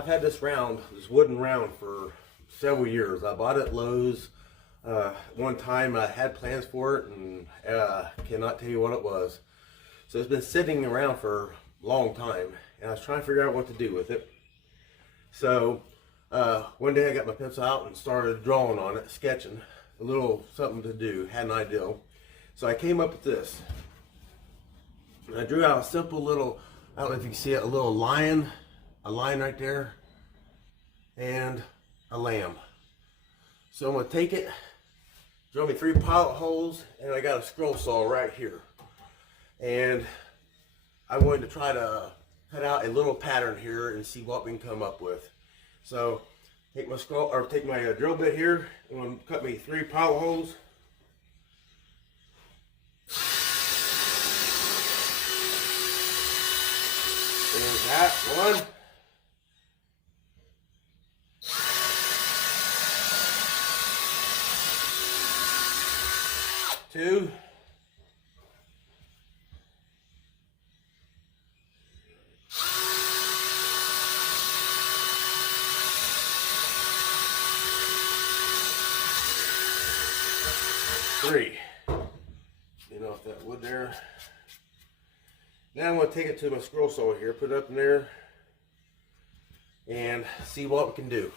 I've had this wooden round for several years. I bought it at Lowe's. One time I had plans for it and cannot tell you what it was. So it's been sitting around for a long time and I was trying to figure out what to do with it. So one day I got my pencil out and started drawing on it, sketching a little something to do, had an idea. So I came up with this. And I drew out a simple little, I don't know if you can see it, a little lion, a lion right there, and a lamb. So I'm going to take it, drill me 3 pilot holes, and I got a scroll saw right here. And I'm going to try to cut out a little pattern here and see what we can come up with. So take my drill bit here, and I'm going to cut me 3 pilot holes. There's that one. 2. 3. Get off that wood there. Now I'm going to take it to my scroll saw here, put it up in there, and see what we can do.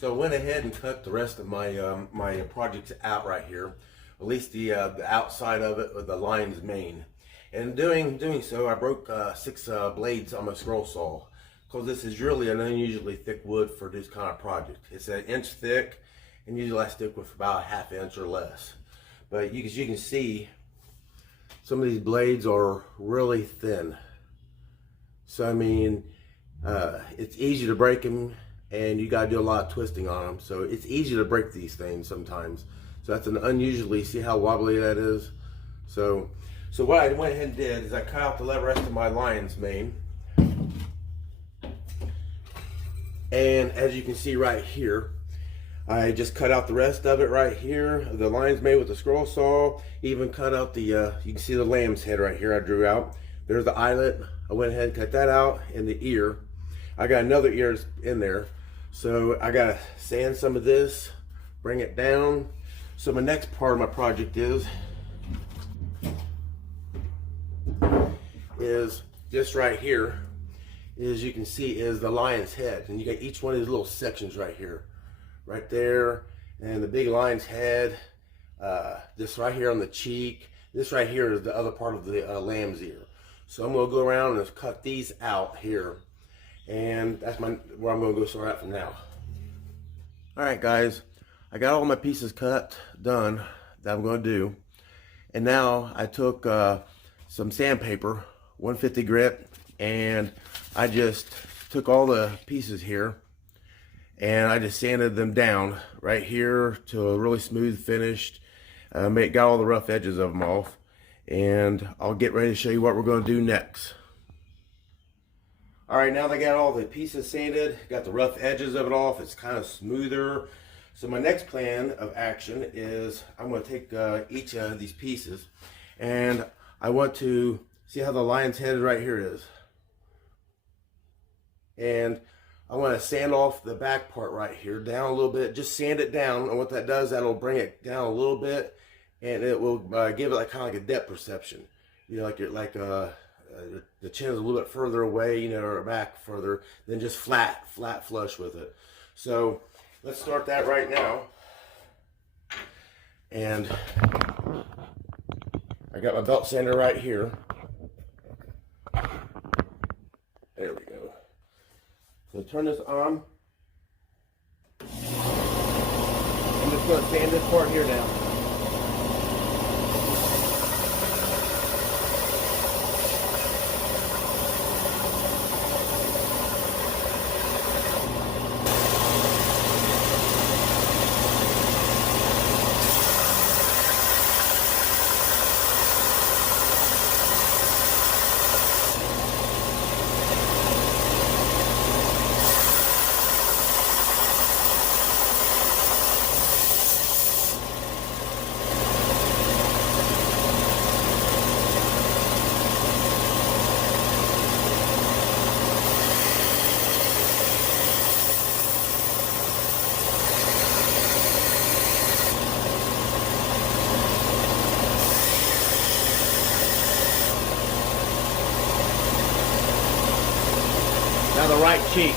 So I went ahead and cut the rest of my my projects out right here, at least the outside of it with the lion's mane. And doing so, I broke 6 blades on my scroll saw, because this is really an unusually thick wood for this kind of project. It's 1 inch thick, and usually I stick with about 1/2 inch or less. But as you can see, some of these blades are really thin. So I mean, it's easy to break them, and you got to do a lot of twisting on them. So it's easy to break these things sometimes. So that's an unusually, see how wobbly that is? So what I went ahead and did is I cut out the rest of my lion's mane. And as you can see right here, I just cut out the rest of it right here. The lion's mane with the scroll saw. Even cut out the, you can see the lamb's head right here I drew out. There's the eyelet. I went ahead and cut that out, and the ear. I got another ear in there. So I gotta sand some of this, bring it down. So my next part of my project is this right here. As you can see, is the lion's head, and you got each one of these little sections right here, right there, and the big lion's head. This right here on the cheek. This right here is the other part of the lamb's ear. So I'm gonna go around and cut these out here. and that's where I'm going to go start out from now. All right, guys, I got all my pieces cut, done, that I'm going to do. And now I took some sandpaper, 150 grit, and I just took all the pieces here and I just sanded them down right here to a really smooth finished. Got all the rough edges of them off, and I'll get ready to show you what we're going to do next. All right, now that I got all the pieces sanded, got the rough edges of it off, it's kind of smoother. So my next plan of action is I'm going to take each of these pieces, and I want to see how the lion's head right here is. And I want to sand off the back part right here down a little bit, just sand it down. And what that does, that'll bring it down a little bit, and it will give it like kind of like a depth perception. You know, the chin is a little bit further away, you know, or back further than just flat flush with it. So let's start that right now. And I got my belt sander right here. There we go. So turn this on. I'm just going to sand this part here down. Now the right cheek.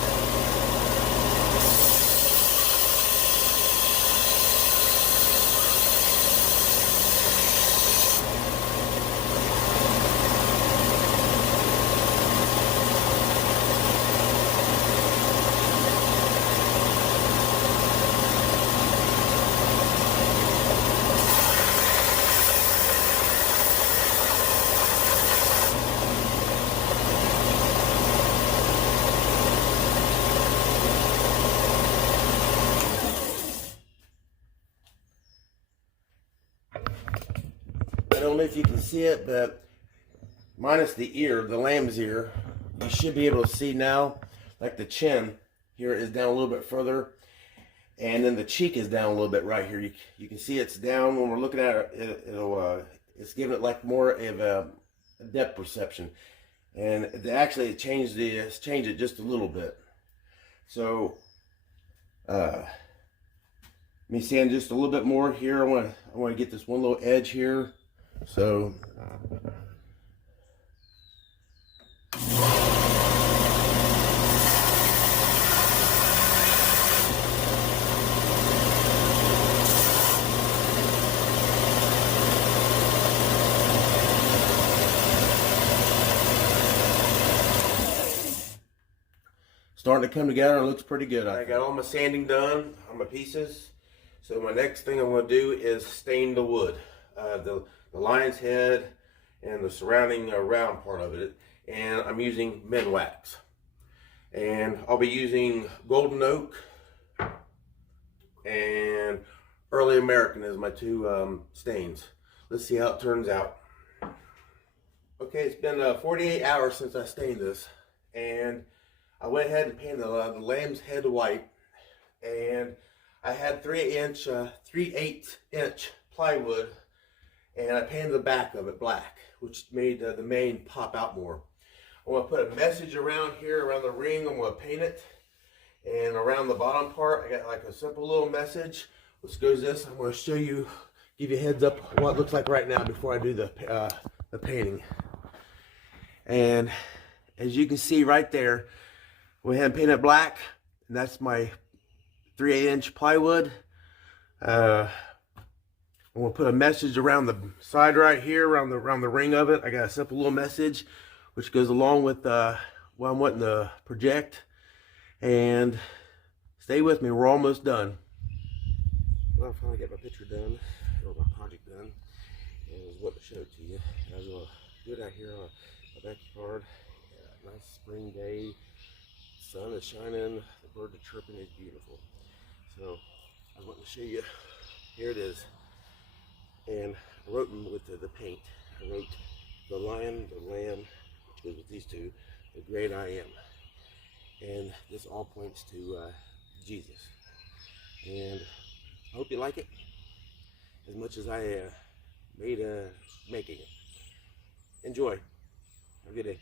I don't know if you can see it, but minus the ear, the lamb's ear, you should be able to see now, like the chin here is down a little bit further, and then the cheek is down a little bit right here. You can see it's down when we're looking at it. It's giving it like more of a depth perception, and actually it changed it just a little bit. So let me sand just a little bit more here. I want to get this one little edge here. So starting to come together and it looks pretty good. I got all my sanding done on my pieces. So my next thing I'm going to do is stain the wood, the lion's head and the surrounding round part of it. And I'm using Minwax. And I'll be using Golden Oak and Early American as my two stains. Let's see how it turns out. Okay, it's been 48 hours since I stained this, and I went ahead and painted the lamb's head white, and I had 3/8 inch plywood, and I painted the back of it black, which made the mane pop out more. I'm going to put a message around here, around the ring. I'm going to paint it, and around the bottom part, I got like a simple little message, which goes this. I'm going to show you, give you a heads up what it looks like right now before I do the painting. And as you can see right there, went ahead and painted it black, and that's my 3/8 inch plywood. I'm gonna put a message around the side right here, around the ring of it. I got a simple little message, which goes along with what I'm wanting to project. And stay with me, we're almost done. Well, I finally got my picture done, or my project done, and it was what to show it to you. I was gonna do it out here on my backyard. Nice spring day, sun is shining, the birds are chirping, it's beautiful. So I was wanting to show you. Here it is. And I wrote them with the paint. I wrote the lion, the lamb, which goes with these two, the great I am. And this all points to Jesus. And I hope you like it as much as I made making it. Enjoy. Have a good day.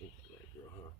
Ain't that right, girl, huh?